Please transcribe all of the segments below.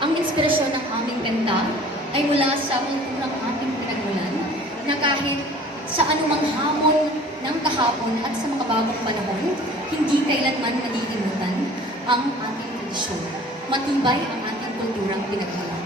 Ang inspirasyon ng aming kanta ay mula sa kulturang ating pinagmulan na kahit sa anumang hamon ng kahapon at sa makabagong panahon, hindi kailanman malilimutan ang ating tradisyon. Matibay ang ating kulturang pinagmulan.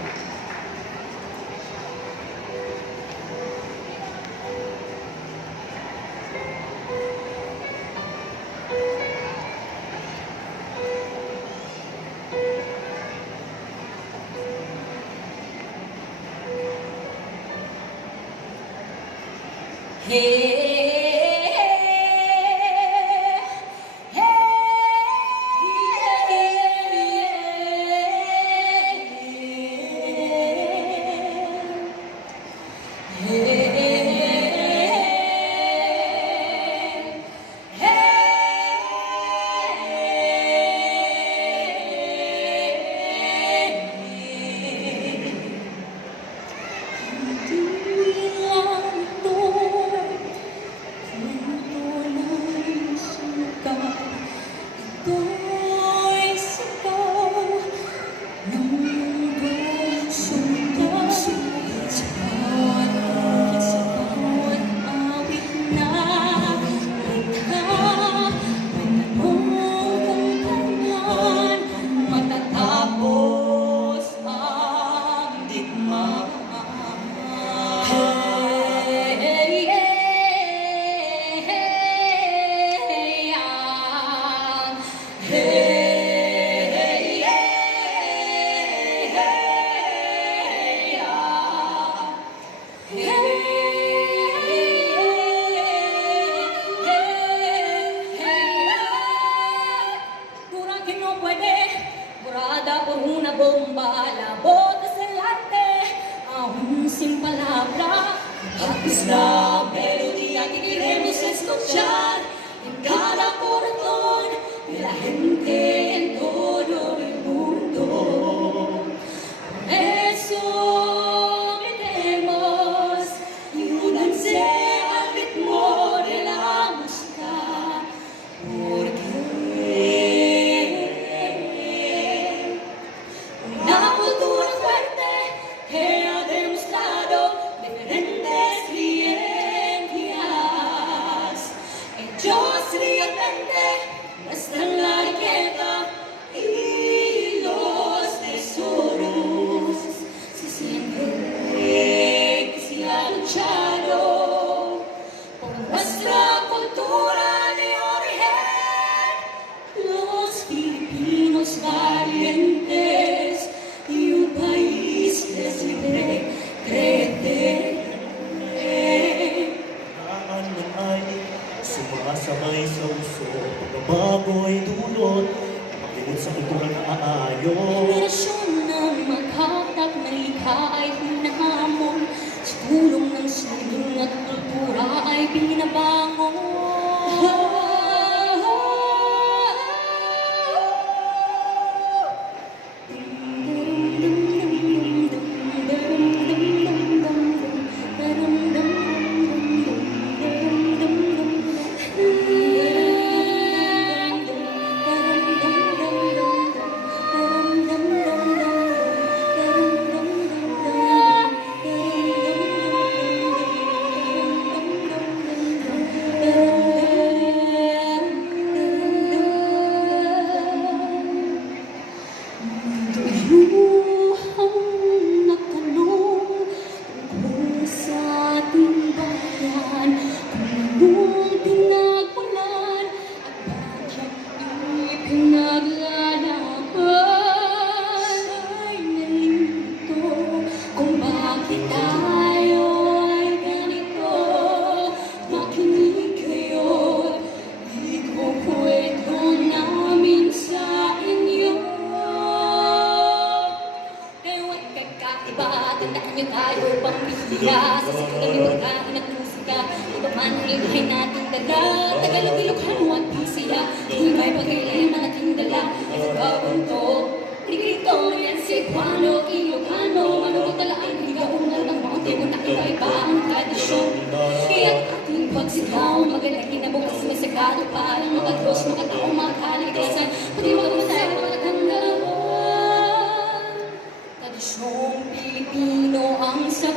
Bomba, la bota se late, aún sin palabra, es la melodía que queremos escuchar en cada corazón de la gente en todo el mundo. Por eso gritemos y únanse al ritmo de la música, porque muestran la riqueza y los tesoros. Se siente que se ha luchado por nuestra cultura de origen. Los filipinos valientes y un país que es libre, crece. Sumasabay sa uso, pagbabago'y dulot, paglimot sa kultura na aayon. Inspirasyon ng maghatag na likha ay hinahamon, sa tulong ng sining at kultura ay binabangon. Sa sikapang pagkain at musika, iba man ang ilhay nating dala, Tagalog, Ilocano at Bisaya, iba'y pag-iiman ating dala, ay pagkabunto, Grito, yan Cebuano, Ilocano, manunutala ang higaungan ng mga tibo na iba-iba ang tradisyon. Kaya't ating pagsigaw, magaling kinabukas may sagado pa, ang mga Diyos, mga tao, mga kaligtasan, pati mga masaya, mga naghandaan.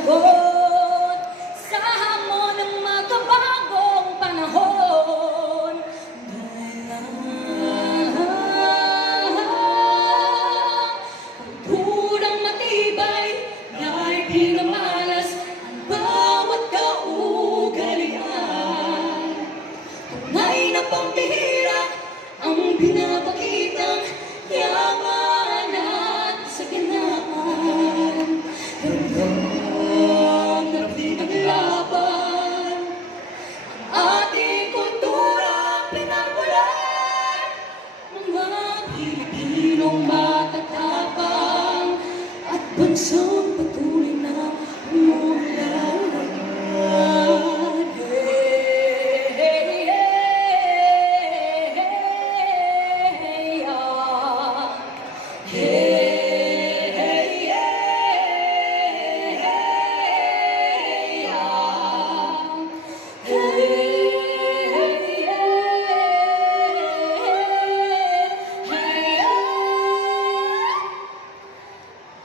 sagot sa hamon ng magkabagong panahon. Kulturang matibay na pinamalas ang bawat kaugalian. Tunay na pambihira ang pinapakitang yaman at saganaan. Hanggang na pinaglaban ang ating kultura pinagmulan. Mga Pilipinong matatapang at bansang patuloy na umulan.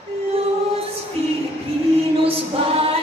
Los Filipinos ba